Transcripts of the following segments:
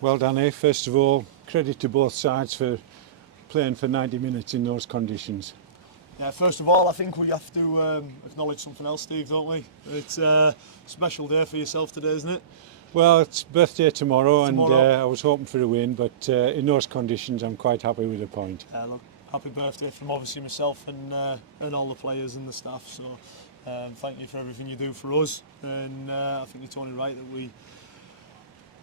Well, Danny, first of all, credit to both sides for playing for 90 minutes in those conditions. Yeah, first of all, I think we have to acknowledge something else, Steve, don't we? It's a special day for yourself today, isn't it? Well, it's birthday tomorrow. And I was hoping for a win, but in those conditions I'm quite happy with a point. Look, happy birthday from obviously myself and all the players and the staff. So thank you for everything you do for us. And I think it's only right that we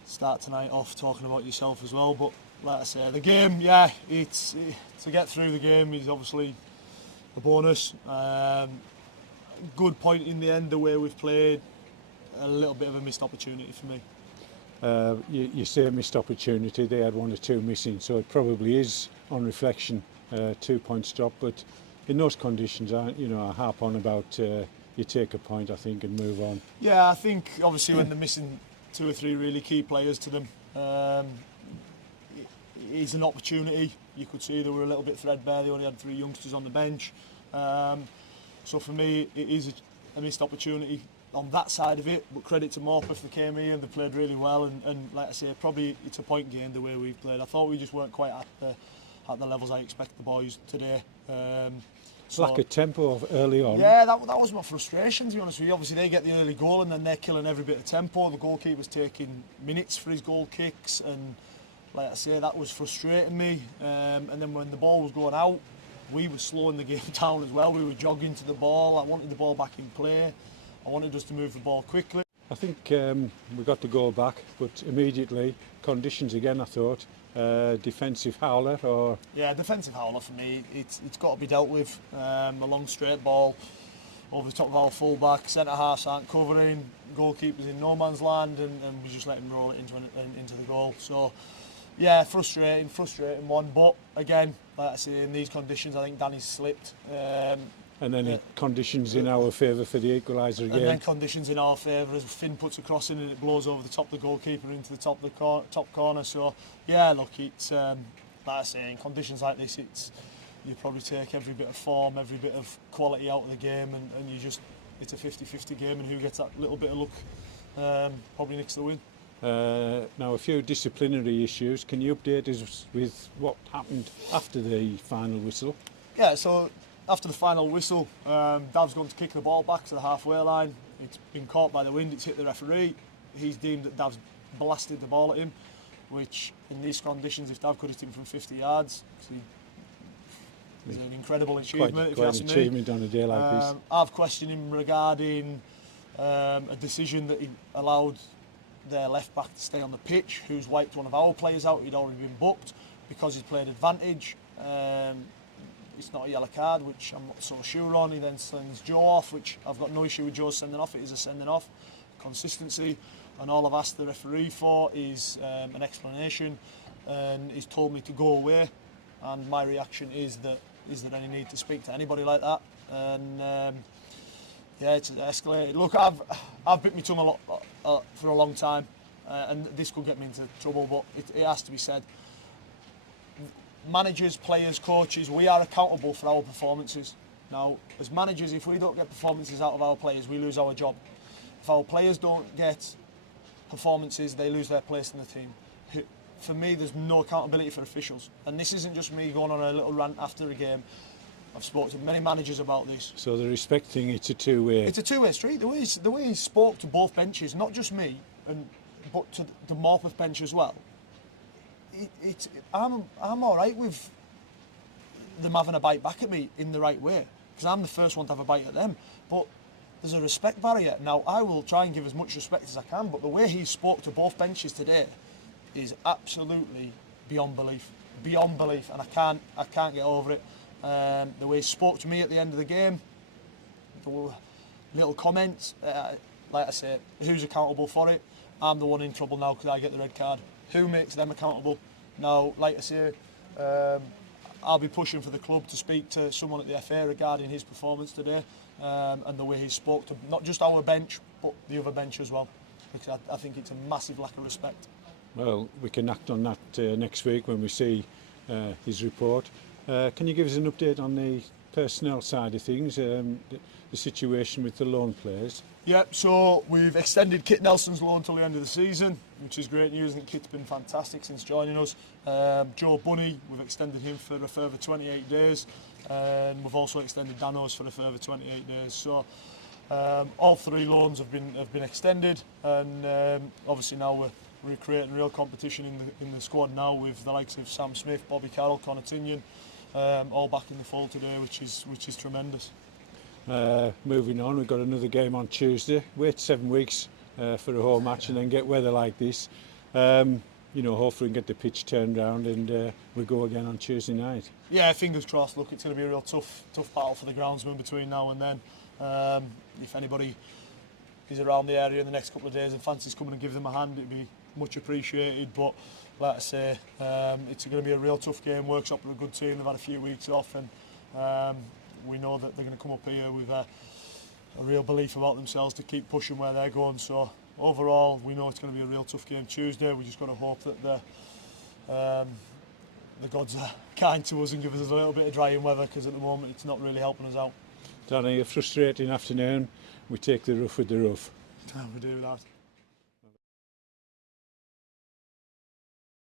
start tonight off talking about yourself as well. But like I say, the game, yeah, to get through the game is obviously a bonus. Good point in the end, the way we've played. A little bit of a missed opportunity for me. You say a missed opportunity, they had one or two missing, so it probably is, on reflection, 2 points drop. But in those conditions, I harp on about you take a point, I think, and move on. Yeah, I think obviously when they're missing 2 or 3 really key players to them, it is an opportunity. You could see they were a little bit threadbare. They only had 3 youngsters on the bench. So for me, it is a missed opportunity on that side of it, but credit to Morpeth, they came here and they played really well, and like I say, probably it's a point gained the way we've played. I thought we just weren't quite at the levels I expect the boys today. Lack of tempo early on. Yeah, that was my frustration, to be honest with you. Obviously they get the early goal and then they're killing every bit of tempo. The goalkeeper's taking minutes for his goal kicks, and like I say, that was frustrating me. And then when the ball was going out, we were slowing the game down as well. We were jogging to the ball. I wanted the ball back in play. I wanted us to move the ball quickly. I think we got the goal back, but immediately, conditions again, I thought. Defensive howler or... Yeah, defensive howler for me. It's got to be dealt with. A long straight ball over the top of our full-back. Centre-halves aren't covering. Goalkeeper's in no man's land, and we just let him roll it into the goal. So, yeah, frustrating one. But again, like I say, in these conditions, I think Danny's slipped. And then conditions in our favour for the equaliser again. And then conditions in our favour as Finn puts a cross in and it blows over the top of the goalkeeper into the top of the top corner. So, yeah, look, it's like I say, in conditions like this, you probably take every bit of form, every bit of quality out of the game, and you just, it's a 50-50 game, and who gets that little bit of luck probably nicks the win. Now, a few disciplinary issues. Can you update us with what happened after the final whistle? Yeah, so after the final whistle, Dav's going to kick the ball back to the halfway line. It's been caught by the wind, it's hit the referee. He's deemed that Dav's blasted the ball at him, which in these conditions, if Dav could hit him from 50 yards, it's an incredible achievement. If you ask me. Achievement on a day like this. I've questioned him regarding a decision that he allowed their left back to stay on the pitch, who's wiped one of our players out. He'd already been booked because he's played advantage. It's not a yellow card, which I'm not so sure on. He then sends Joe off, which I've got no issue with Joe sending off. It is a sending off. Consistency. And all I've asked the referee for is an explanation, and he's told me to go away. And my reaction is that, is there any need to speak to anybody like that? And yeah, it's escalated. Look, I've bit my tongue a lot for a long time, and this could get me into trouble, but it has to be said. Managers, players, coaches, we are accountable for our performances. Now, as managers, if we don't get performances out of our players, we lose our job. If our players don't get performances, they lose their place in the team. For me, there's no accountability for officials. And this isn't just me going on a little rant after a game. I've spoken to many managers about this. So they're respecting it's a two-way. It's a two-way street. The way he spoke to both benches, not just me, but to the Morpeth bench as well. I'm all right with them having a bite back at me in the right way, because I'm the first one to have a bite at them. But there's a respect barrier. Now, I will try and give as much respect as I can, but the way he spoke to both benches today is absolutely beyond belief. Beyond belief, and I can't get over it. The way he spoke to me at the end of the game, the little comments, like I say, who's accountable for it? I'm the one in trouble now because I get the red card. Who makes them accountable? Now, like I say, I'll be pushing for the club to speak to someone at the FA regarding his performance today, and the way he spoke to not just our bench, but the other bench as well, because I think it's a massive lack of respect. Well, we can act on that next week when we see his report. Can you give us an update on the personnel side of things, the situation with the loan players? Yep, so we've extended Kit Nelson's loan till the end of the season, which is great news. I think Kit's been fantastic since joining us. Joe Bunny, we've extended him for a further 28 days, and we've also extended Danos for a further 28 days. So all 3 loans have been extended, and obviously now we're creating real competition in the squad now, with the likes of Sam Smith, Bobby Carroll, Connor Tinian, all back in the fold today, which is tremendous. Moving on, we've got another game on Tuesday. Wait 7 weeks for a home match and then get weather like this. You know, hopefully we can get the pitch turned around and we go again on Tuesday night. Yeah, fingers crossed. Look, it's going to be a real tough battle for the groundsman between now and then. If anybody is around the area in the next couple of days and fancies coming and give them a hand, it'd be much appreciated. But like I say, it's going to be a real tough game. Workshop are a good team. They've had a few weeks off, and we know that they're going to come up here with a real belief about themselves to keep pushing where they're going. So overall, we know it's going to be a real tough game Tuesday. We just got to hope that the gods are kind to us and give us a little bit of drying weather, because at the moment it's not really helping us out. Danny, a frustrating afternoon. We take the rough with the rough. We do that.